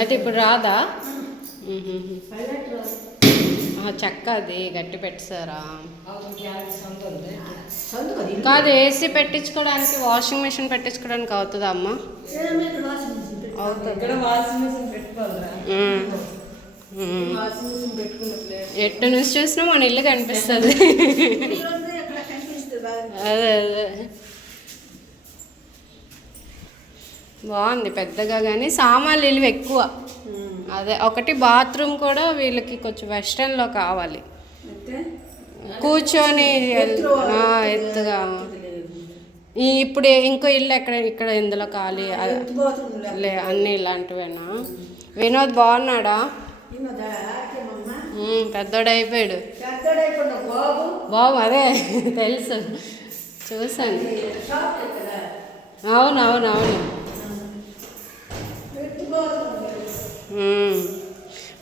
అయితే ఇప్పుడు రాదా? చెక్క అది గట్టి పెట్టారా? కాదు, ఏసీ పెట్టించుకోవడానికి వాషింగ్ మిషన్ పెట్టించుకోవడానికి అవుతుందా అమ్మ? ఎట్టు నుంచి చూసినా మన ఇల్లు కనిపిస్తుంది. అదే అదే బాగుంది పెద్దగా, కానీ సామాన్లు ఇల్లు ఎక్కువ. అదే ఒకటి బాత్రూమ్ కూడా వీళ్ళకి కొంచెం వెస్టర్న్లో కావాలి, కూర్చొని ఎత్తుగా. ఇప్పుడు ఇంకో ఇల్లు ఇక్కడ ఇందులో ఖాళీ లే, అన్నీ ఇలాంటివేనా? వినోద్ బాగున్నాడా? పెద్దోడు అయిపోయాడు బాబు. అదే తెలుసు, చూసాను. అవునవునవును.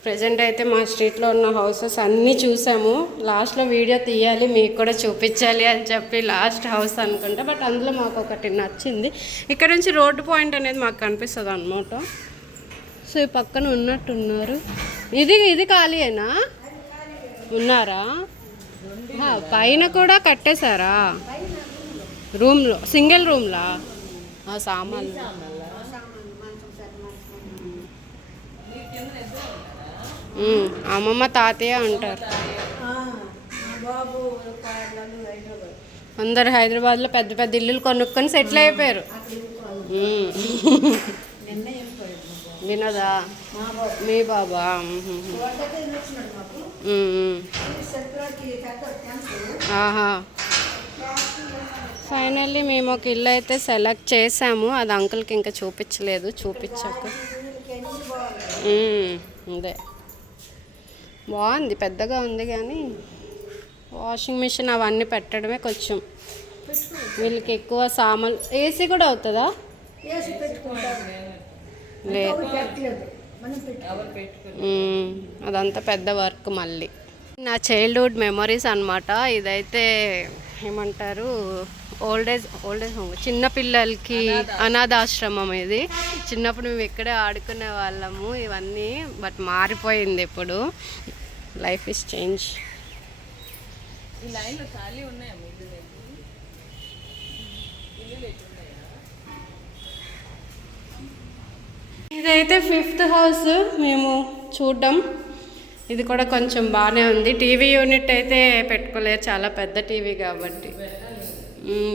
ప్రజెంట్ అయితే మా స్ట్రీట్లో ఉన్న హౌసెస్ అన్నీ చూసాము. లాస్ట్లో వీడియో తీయాలి, మీకు కూడా చూపించాలి అని చెప్పి లాస్ట్ హౌస్ అనుకుంటా. బట్ అందులో మాకు ఒకటి నచ్చింది. ఇక్కడ నుంచి రోడ్డు పాయింట్ అనేది మాకు కనిపిస్తుంది అన్నమాట. సో ఈ పక్కన ఉన్నట్టున్నారు. ఇది ఖాళీయేనా? ఉన్నారా? పైన కూడా కట్టేశారా? రూమ్లో సింగిల్ రూమ్లా? సామాన్లు అమ్మమ్మ తాతయ్య అంటారు. అందరు హైదరాబాద్లో పెద్ద పెద్ద ఇల్లులు కొనుక్కొని సెటిల్ అయిపోయారు. వినోదా? మీ బాబా? ఆహా. ఫైనల్లీ మేము ఒక ఇల్లు అయితే సెలెక్ట్ చేసాము. అది అంకుల్కి ఇంకా చూపించలేదు, చూపించాక. అదే బాగుంది, పెద్దగా ఉంది, కానీ వాషింగ్ మిషన్ అవన్నీ పెట్టడమే కొంచెం వీళ్ళకి ఎక్కువ సామాన్లు. ఏసీ కూడా అవుతుందా? లేదు, అదంతా పెద్ద వర్క్. మళ్ళీ నా చైల్డ్హుడ్ మెమరీస్ అన్నమాట. ఇదైతే ఏమంటారు, ఓల్డ్ ఏజ్ హోమ్, చిన్నపిల్లలకి అనాథాశ్రమం. ఇది చిన్నప్పుడు మేము ఇక్కడే ఆడుకునే వాళ్ళము ఇవన్నీ. బట్ మారిపోయింది ఇప్పుడు. Life is change. ఇదైతే 5th హౌస్ మేము చూడడం. ఇది కూడా కొంచెం బాగానే ఉంది. టీవీ యూనిట్ అయితే పెట్టుకోలేదు, చాలా పెద్ద టీవీ కాబట్టి.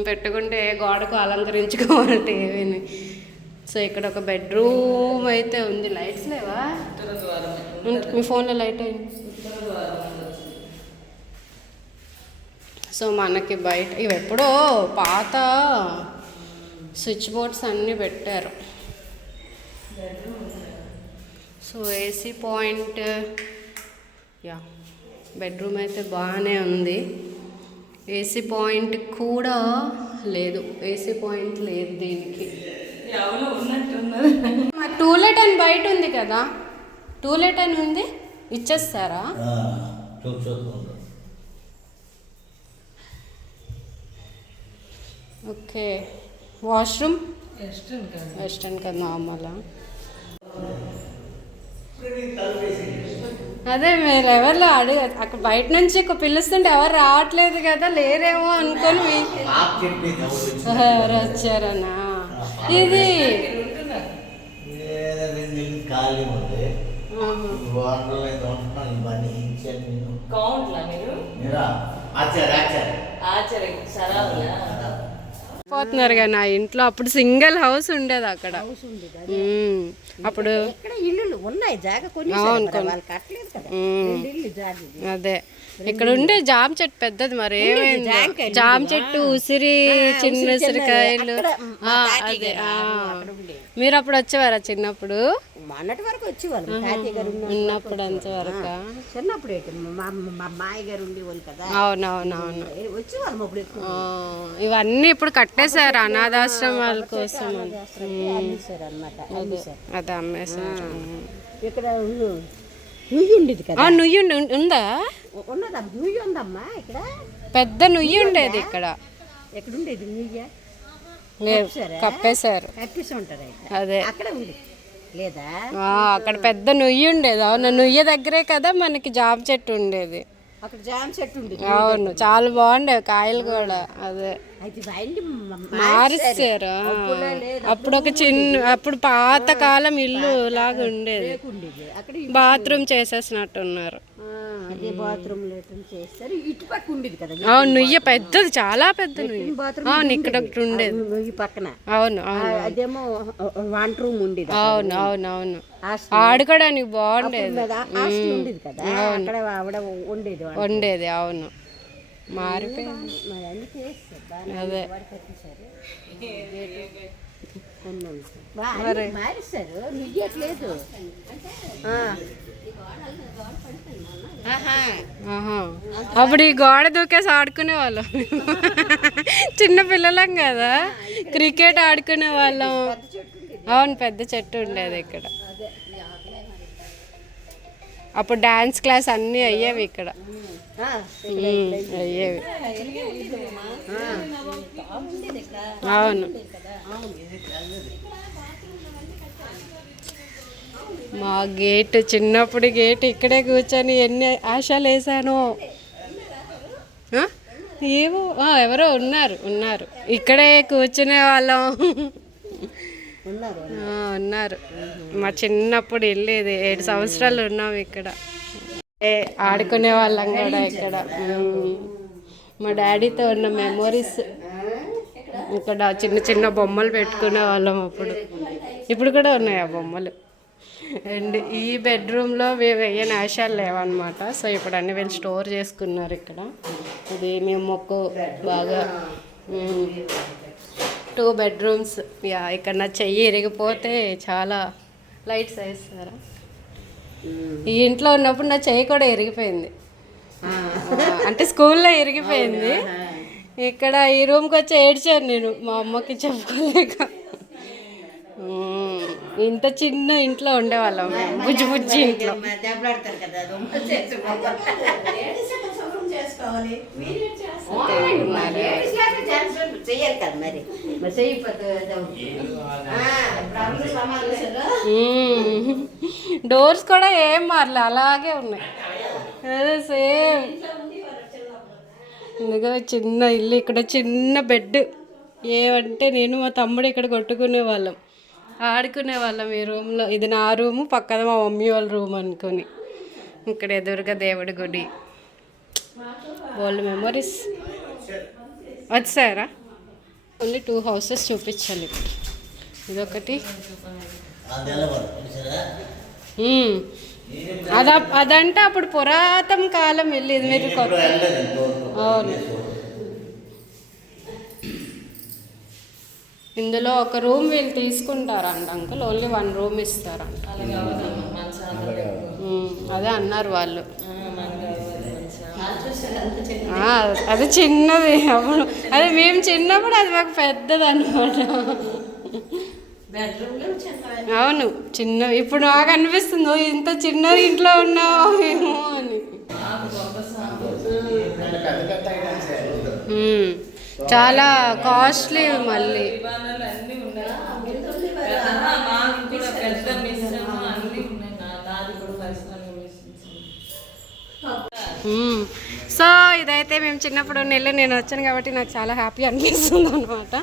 పెట్టుకుంటే గోడకు అలంకరించుకోవాలి టీవీని. సో ఇక్కడ ఒక బెడ్రూమ్ అయితే ఉంది. లైట్స్ లేవా? మీ ఫోన్లో లైట్ అయింది. సో మనకి బయట ఇవి ఎప్పుడో పాత స్విచ్ బోర్డ్స్ అన్నీ పెట్టారు. So AC point, yeah bedroom అయితే బాగానే ఉంది. ఏసీ పాయింట్ కూడా లేదు, ఏసీ పాయింట్ లేదు దీనికి. టూలెట్ అని బయట ఉంది కదా, టూలెట్ అని ఉంది, ఇచ్చేస్తారా? ఓకే. వాష్రూమ్ వెస్టర్న్ కదా, నార్మలా? అదే మీరు ఎవరిలో అడుగు, అక్కడ బయట నుంచి పిలుస్తుంటే ఎవరు రావట్లేదు కదా, లేరేమో అనుకొని ఎవరు వచ్చారనా? ఇది పోతున్నారు కదా నా ఇంట్లో. అప్పుడు సింగిల్ హౌస్ ఉండేది అక్కడ. అప్పుడు ఇల్లు ఉన్నాయి, అదే ఇక్కడ ఉండే జామ చెట్టు పెద్దది, మరి ఏమైంది? జామ చెట్టు, ఉసిరి, చిన్న ఉసిరికాయలు. అదే మీరు అప్పుడు వచ్చేవారా చిన్నప్పుడు? మొన్నటి వరకు వచ్చేవాళ్ళు, ఉన్నప్పుడు అంతవరకు. చిన్నప్పుడు మా మాయ గారు ఉండేవాళ్ళు కదా. అవునవునవును, వచ్చేవాళ్ళు. ఇవన్నీ ఇప్పుడు కట్టేశారు అనాథాశ్రమాల కోసం. అదే అమ్మేశారు. ఇక్కడ నుయ్యి ఉండేది కదా. నుయ్యి ఉందా? ఉన్నదా? నుయ్యి ఉందమ్మా ఇక్కడ, పెద్ద నుయ్యి ఉండేది ఇక్కడ. ఎక్కడ ఉండేది నుయ్య? లేదు, కప్పారా? కప్పేశారు. కట్టేసి ఉంటారు అయితే. అదే అక్కడ ఉంది లేదా? అక్కడ పెద్ద నుయ్యి ఉండేది. అవును, నుయ్యి దగ్గరే కదా మనకి జామ చెట్టు ఉండేది. అక్కడ జామ చెట్టు ఉంది. అవును, చాలా బాగుండేవి కాయలు కూడా. అదే అయితే బయట మారుస్తారు. అప్పుడు ఒక చిన్న, అప్పుడు పాత కాలం ఇల్లు లాగా ఉండేది. ఉండేది అక్కడ. బాత్రూమ్ చేసేసినట్టున్నారు. అదే బాత్రూమ్ లేటన్ చేస్తారు. ఇటు పక్క ఉండేది కదా. అవును, నుయ్య పెద్దది, చాలా పెద్ద నుయ్యి. బాత్రూమ్ అవును, ఇక్కడ ఒకటి ఉండేది. ఈ పక్కన. అవును అవును అదేమో వంట రూమ్ ఉండేది. అవును అవును అవును, ఆడుకోవడానికి బాగుండేది. ఉండేది కదా, అక్కడ ఆవిడ ఉండేది. ఉండేది. అవును, మారిపోయింది. అదే మారిస్తారు, నియ్యట్లేదు. అప్పుడు ఈ గోడ దూకేసి ఆడుకునే వాళ్ళం. చిన్న పిల్లలం కదా, క్రికెట్ ఆడుకునే వాళ్ళం. అవును, పెద్ద చెట్టు ఉండేది ఇక్కడ. అప్పుడు డాన్స్ క్లాస్ అన్నీ అయ్యేవి ఇక్కడ. అయ్యేవి. అవును, మా గేట్, చిన్నప్పుడు గేట్ ఇక్కడే కూర్చొని ఎన్ని ఆశలు వేసాను. ఏవో ఎవరో ఉన్నారు ఇక్కడే కూర్చునే వాళ్ళం. ఉన్నారు. మా చిన్నప్పుడు వెళ్ళేది, 7 సంవత్సరాలు ఉన్నాం ఇక్కడ. ఆడుకునే వాళ్ళం కూడా ఇక్కడ. మా డాడీతో ఉన్న మెమొరీస్. ఇక్కడ చిన్న చిన్న బొమ్మలు పెట్టుకునే వాళ్ళం అప్పుడు. ఇప్పుడు కూడా ఉన్నాయి ఆ బొమ్మలు. అండ్ ఈ బెడ్రూమ్లో వేయని ఆశాలు లేవన్నమాట. సో ఇప్పుడు అన్ని వీళ్ళు స్టోర్ చేసుకున్నారు ఇక్కడ. ఇది మేము మొక్కు బాగా 2 బెడ్రూమ్స్. ఇక్కడ నా చెయ్యి ఇరిగిపోతే చాలా లైట్స్ వేస్తారా. ఈ ఇంట్లో ఉన్నప్పుడు నా చెయ్యి కూడా ఇరిగిపోయింది. అంటే స్కూల్లో ఇరిగిపోయింది. ఇక్కడ ఈ రూమ్కి వచ్చి ఏడ్చాను నేను, మా అమ్మకి చెప్పుకోలేక. ఇంత చిన్న ఇంట్లో ఉండేవాళ్ళం, బుజ్జి బుజ్జి ఇంట్లో. డోర్స్ కూడా ఏం మారలే, అలాగే ఉన్నాయి. అదే సేమ్. ఇదిగో చిన్న ఇల్లు, ఇక్కడ చిన్న బెడ్. ఏమంటే నేను మా తమ్ముడు ఇక్కడ కొట్టుకునే వాళ్ళం, ఆడుకునే వాళ్ళం ఈ రూమ్లో. ఇది నా రూము, పక్కన మా మమ్మీ వాళ్ళ రూమ్ అనుకొని. ఇక్కడ ఎదురుగా దేవుడి గుడి. వాళ్ళ మెమరీస్. వచ్చారా? ఓన్లీ 2 హౌసెస్ చూపించాలి. ఇదొకటి. అదంటే అప్పుడు పురాతన కాలం ఇల్లు. ఇది మీరు కొత్త. అవును, ఇందులో ఒక రూమ్ వీళ్ళు తీసుకుంటారంట అంకుల్. ఓన్లీ 1 రూమ్ ఇస్తారంట. అదే అన్నారు వాళ్ళు. అది చిన్నది అప్పుడు. అదే మేము చిన్నప్పుడు అది మాకు పెద్దది అనమాట. అవును, చిన్న. ఇప్పుడు నాకు అనిపిస్తుంది ఇంత చిన్న ఇంట్లో ఉన్నావు ఏమో అని. చాలా కాస్ట్లీ మళ్ళీ. సో ఇదైతే మేము చిన్నప్పుడు ఉన్న ఇల్లు. నేను వచ్చాను కాబట్టి నాకు చాలా హ్యాపీ అనిపిస్తుంది అనమాట.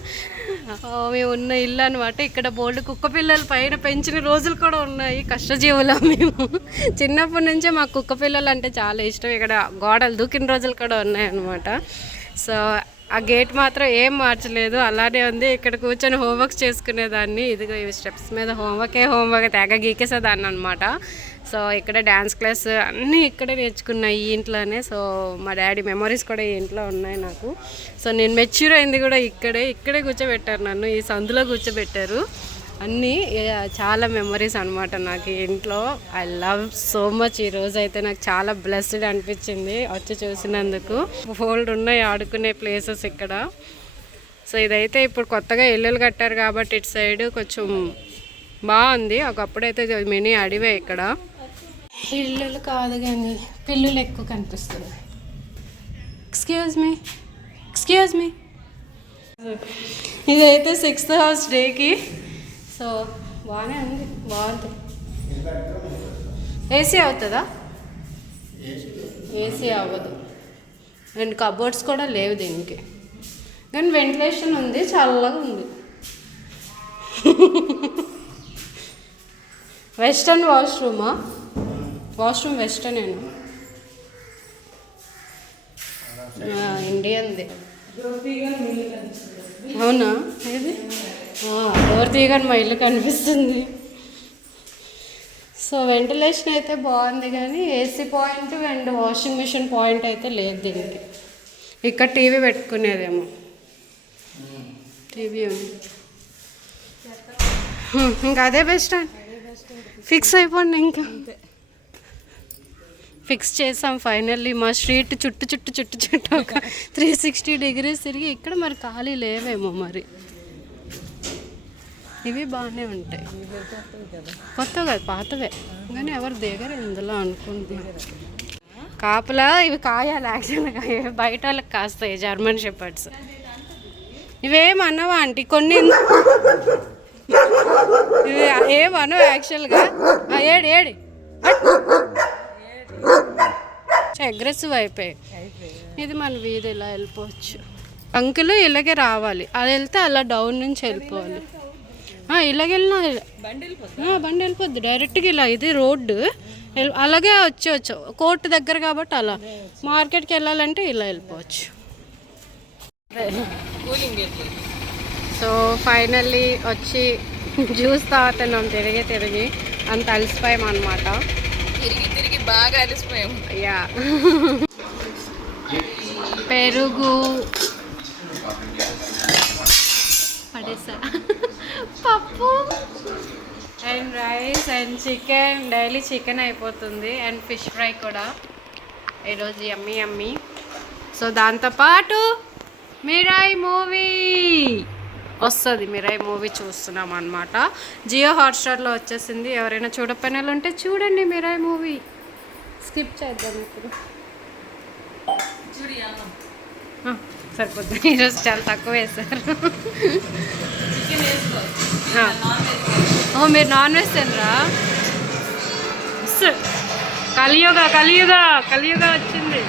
మేము ఉన్న ఇల్లు అనమాట. ఇక్కడ బోల్డ్ కుక్క పిల్లలు పైన పెంచిన రోజులు కూడా ఉన్నాయి. కష్టజీవులు మేము. చిన్నప్పటి నుంచే మాకు కుక్క పిల్లలు అంటే చాలా ఇష్టం. ఇక్కడ గోడలు దూకిన రోజులు కూడా ఉన్నాయన్నమాట. సో ఆ గేట్ మాత్రం ఏం మార్చలేదు, అలానే ఉంది. ఇక్కడ కూర్చొని హోంవర్క్స్ చేసుకునేదాన్ని. ఇదిగో ఈ స్టెప్స్ మీద హోంవర్క్ తెగ గీకేసేదాన్ని అనమాట. సో ఇక్కడ డ్యాన్స్ క్లాస్ అన్నీ ఇక్కడే నేర్చుకున్నాయి ఈ ఇంట్లోనే. సో మా డాడీ మెమరీస్ కూడా ఈ ఇంట్లో ఉన్నాయి నాకు. సో నేను మెచ్యూర్ అయింది కూడా ఇక్కడే కూర్చోబెట్టారు నన్ను. ఈ సందులో కూర్చోబెట్టారు. అన్నీ చాలా మెమరీస్ అనమాట నాకు ఈ ఇంట్లో. I love so much. ఈరోజు అయితే నాకు చాలా బ్లెస్డ్ అనిపించింది వచ్చి చూసినందుకు. హోల్డ్ ఉన్నాయి ఆడుకునే ప్లేసెస్ ఇక్కడ. సో ఇదైతే ఇప్పుడు కొత్తగా ఇల్లులు కట్టారు కాబట్టి ఇటు సైడ్ కొంచెం బాగుంది. ఒకప్పుడైతే మినీ అడివే ఇక్కడ. ఇల్లులు కాదు కానీ పిల్లులు ఎక్కువ కనిపిస్తుంది. ఎక్స్క్యూజ్ మీ ఇదైతే 6th హౌస్ డేకి. సో బాగానే ఉంది, బాగుంది. ఏసీ అవుతుందా? ఏసీ అవ్వదు. అండ్ కబోర్డ్స్ కూడా లేవు దీనికి, కానీ వెంటిలేషన్ ఉంది, చల్లగా ఉంది. వెస్టర్న్ వాష్రూమా? వాష్రూమ్ వెస్టర్నేనా? ఇండియన్ది. అవునా? ఏది? డోర్ తీయగానే మా ఇల్లు కనిపిస్తుంది. సో వెంటిలేషన్ అయితే బాగుంది, కానీ AC point and washing machine point అయితే లేదు దీనికి. ఇక్కడ టీవీ పెట్టుకునేదేమో, టీవీ ఉంది. ఇంకా అదే బెస్ట్ అండి, ఫిక్స్ అయిపోండి. ఇంకా ఫిక్స్ చేసాం ఫైనల్లీ. మా స్ట్రీట్ చుట్టూ ఒక 360 degrees తిరిగి ఇక్కడ మరి ఖాళీ లేవేమో మరి. ఇవి బాగానే ఉంటాయి, కొత్తవి కాదు పాతవే, కానీ ఎవరు దిగరు ఇందులో అనుకుంటున్నారు. కాపలా ఇవి కాయాలి యాక్చువల్గా, బయట వాళ్ళకి కాస్తాయి జర్మన్ షెపర్డ్స్. ఇవేమన్నవా ఆంటీ? కొన్ని ఇవి ఏమనవు యాక్చువల్గా. ఏడి అగ్రెసివ్ అయిపోయాయి. ఇది మన వీధి ఇలా వెళ్ళిపోవచ్చు. అంకులు ఇలాగే రావాలి, అది వెళ్తే అలా డౌన్ నుంచి వెళ్ళిపోవాలి. ఇలాగెళ్ళినా బండి వెళ్ళిపోద్ది డైరెక్ట్గా. ఇలా ఇది రోడ్డు, అలాగే వచ్చేవచ్చు. కోర్టు దగ్గర కాబట్టి అలా మార్కెట్కి వెళ్ళాలంటే ఇలా వెళ్ళిపోవచ్చు. సో ఫైనల్లీ వచ్చి జ్యూస్ తాగుతున్నాం తిరిగి అంత అలసిపోయాం అనమాట. తిరిగి బాగా అలసిపోయాం. యా, పెరుగు పడేసా, పప్పు and rice and chicken. Daily chicken అయిపోతుంది అండ్ ఫిష్ ఫ్రై కూడా ఈరోజు యమ్మీ. సో దాంతోపాటు మిరాయి మూవీ వస్తుంది. మిరాయి మూవీ చూస్తున్నాం అనమాట. జియో హాట్స్టార్లో వచ్చేసింది. ఎవరైనా చూడకపోయిన ఉంటే చూడండి మిరాయి మూవీ. స్కిప్ చేద్దాం ఇప్పుడు. సరిపోద్ది, ఈరోజు చాలా తక్కువ వేశారు. మీరు నాన్ వెజ్ తినరా? కలియుగ వచ్చింది.